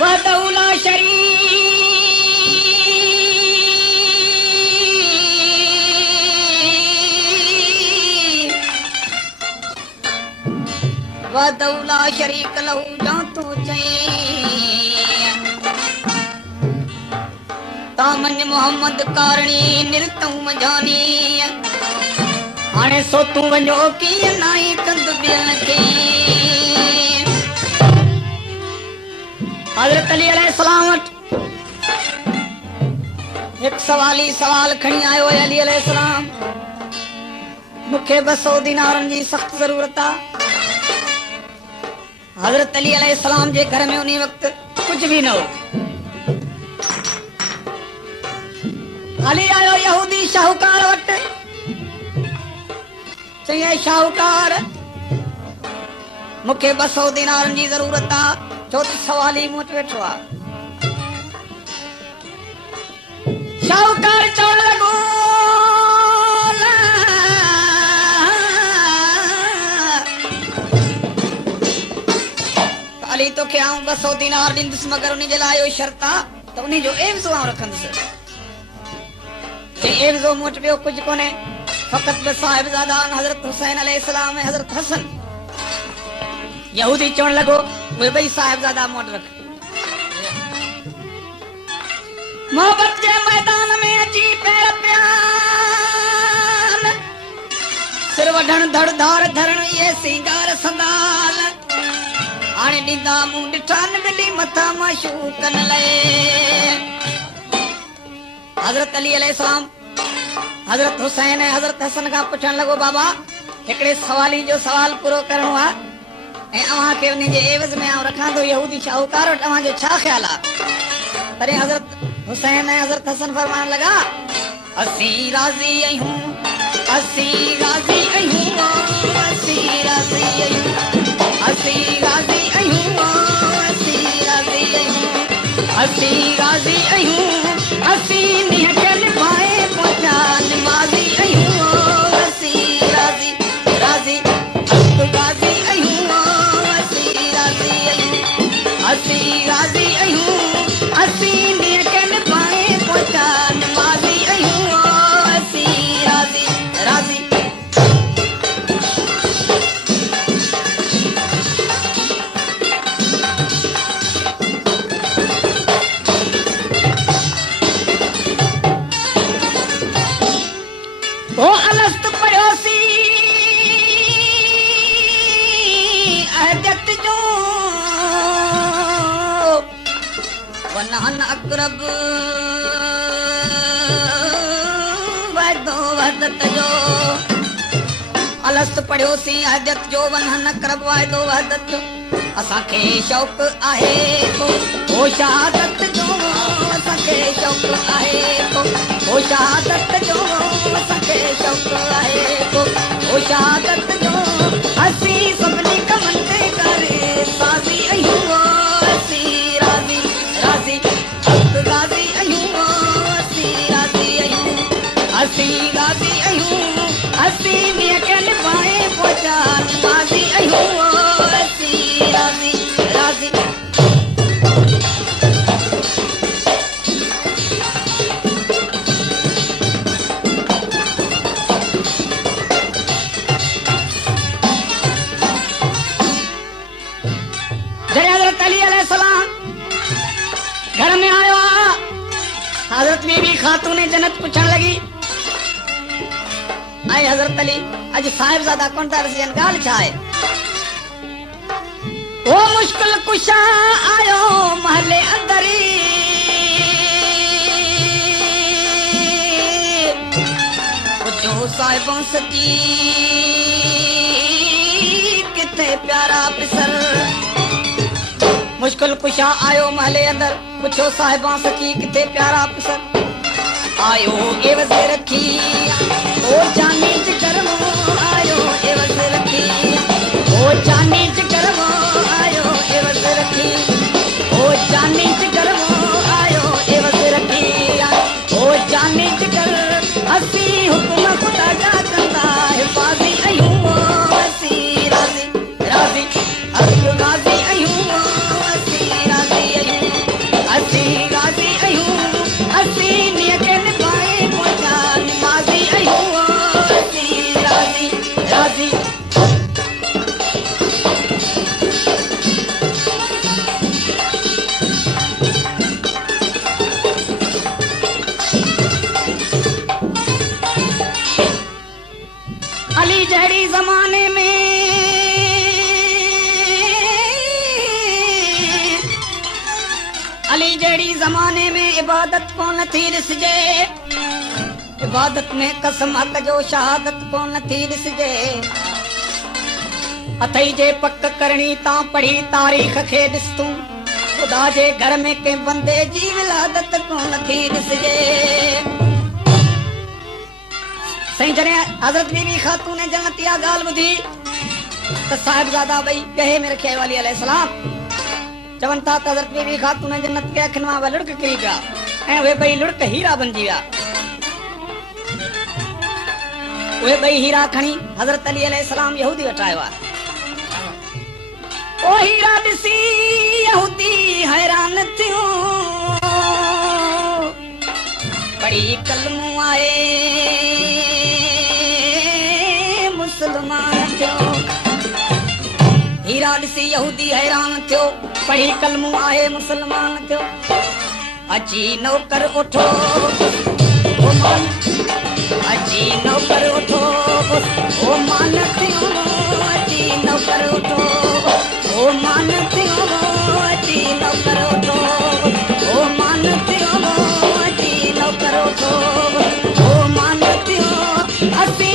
वदौला शरीफ वदौला शरीक लहू जातो तामन मोहम्मद कारणी निरतऊ मजानी हाणे सो तू वञो कीअं नाई कंद ॿियन खे हज़रत अली अलैहिस्सलाम वटि हिकु सवाली सवाल खणी आयो है अली अलैहिस्सलाम मूंखे 200 दीनारनि जी सख़्त ज़रूरत आहे हज़रत अली अलैहिस्सलाम जे घर में उन वक्त कुछ भी न हो अली आयो यहूदी शाहूकार वट चई शाहूकार मूंखे 200 दीनारनि जी ज़रूरत आहे छो त सवाली मूं वटि वेठो आहे शाहूकार चवण लॻो अली तोखे आऊं 200 दीनार ॾींदुसि मगर उन जे लाइ इहो शर्त आहे त उन जो एवज़ो आऊं रखंदुसि चई एवज़ो मूं वटि ॿियो कुझु कोन्हे फ़क़त ॿ साहिबज़ादा हज़रत हुसैन अलैहिस्सलाम ऐं हज़रत हसन यहूदी चवण लॻो उहे ॿई साहिबज़ादा मूं वटि रख मोहबत जे मैदान में अची पैर पिया सिर वढण धड़ धार धरण इहे सिंगार संदाल हाणे ॾींदा मूं ॾिठा न मिली मथां माशूकन लए हज़रत अली अलैहिस्सलाम हज़रत हुसैन ऐं हज़रत हसन खां पुछण लॻो बाबा हिकिड़े सवाली जो सवाल पूरो करणो आहे ऐं अव्हां खे उन जे एवज़ में आऊं रखां थो यहूदी शाहूकार वटि अव्हां जो छा ख़्यालु आहे तॾहिं हज़रत हुसैन ऐं हज़रत हसन फरमाइण लॻा असीं राज़ी आहियूं असीं राज़ी आहियूं असीं राज़ी आहियूं असीं राज़ी आहियूं असीं राज़ी आहियूं असीं राज़ी आहियूं असीं नीहं खे निभाए पहुचा निमाज़ी आहियूं असीं राज़ी राज़ी राज़ी आहियूं असीं राज़ी आहियूं असीं राज़ी आहियूं असीं नीहं खे निभाए पहुचा निमाज़ी आहियूं असीं राज़ी राज़ी ओ अलस्त पढ़ोसी अहदत जो वनहन अकरब वादो वहदत जो अलस्त पढ़ोसी अहदत जो वनहन अकरब वादो वहदत जो असांखे शौक़ आहे को ओ शहादत जो असांखे शौक़ आहे को ओ शहादत जो असांखे शौक़ आहे को ओ शहादत जो असीं सभिनी कमनि ते करे साज़ी आहियूं असीं राज़ी राज़ी राज़ी आहियूं असीं राज़ी आहियूं असीं राज़ी आहियूं असीं नीअं खे निभाए पहुचा निमाज़ी आहियूं असीं राज़ी राज़ी हज़रत अली अलैहिस्सलाम घर में आयो हज़रत बीबी खातून जन्नत पुछण लगी आई हज़रत अली अज साहिबज़ादा कोन था रसियन ॻाल्हि छा आहे ओ मुश्किल कुशा आयो महले अंदरी पुछो साहिबों सची किथे प्यारा पिसर मुश्किल कुशा आयो महले अंदर पुछो साहिबां सची किथे प्यारा पिसर आयो एवज़ रखी ओ जानी जिगर मो आयो एवज़ रखी ओ जानी जिगर मो आयो एवज़ रखी ओ जानी जिगर मो आयो ज़माने में इबादत कोन थी ॾिसजे, इबादत में कसम हक़ जो शहादत कोन थी ॾिसजे। अथई जे पक करणी तां पढ़ी तारीख़ खे ॾिस तूं, ख़ुदा जे घर में के बंदे जी विलादत कोन थी ॾिसजे। साईं जॾहिं हज़रत बीबी ख़ातून जन्नतिया ॻाल्हि ॿुधी त साहिबज़ादा ॿई ॻहे में रखे वाली अलैहिस्सलाम चवनि था त हज़रत बीबी ख़ातून जन्नत खे अखियुनि मां लुड़क किरी पिया ऐं उहे ॿई लुड़क हीरा बणिजी विया। उहे ॿई हीरा खणी हज़रत अली अलैहिस्सलाम यहूदी वटि आयो आहे। ओ हीरा ॾिसी यहूदी हैरान थियो, पढ़ी कलमो आए मुसलमान थियो। हीरा ॾिसी यहूदी हैरान थियो, पढ़ी कलमो आहे मुसलमान थियो। अची नौकर उठो ओ मान, अची नौकर उठो ओ मान थियो, अची नौकर उठो ओ मान थियो, अची नौकर उठो ओ मान थियो, अची नौकर उठो ओ मान थियो। असी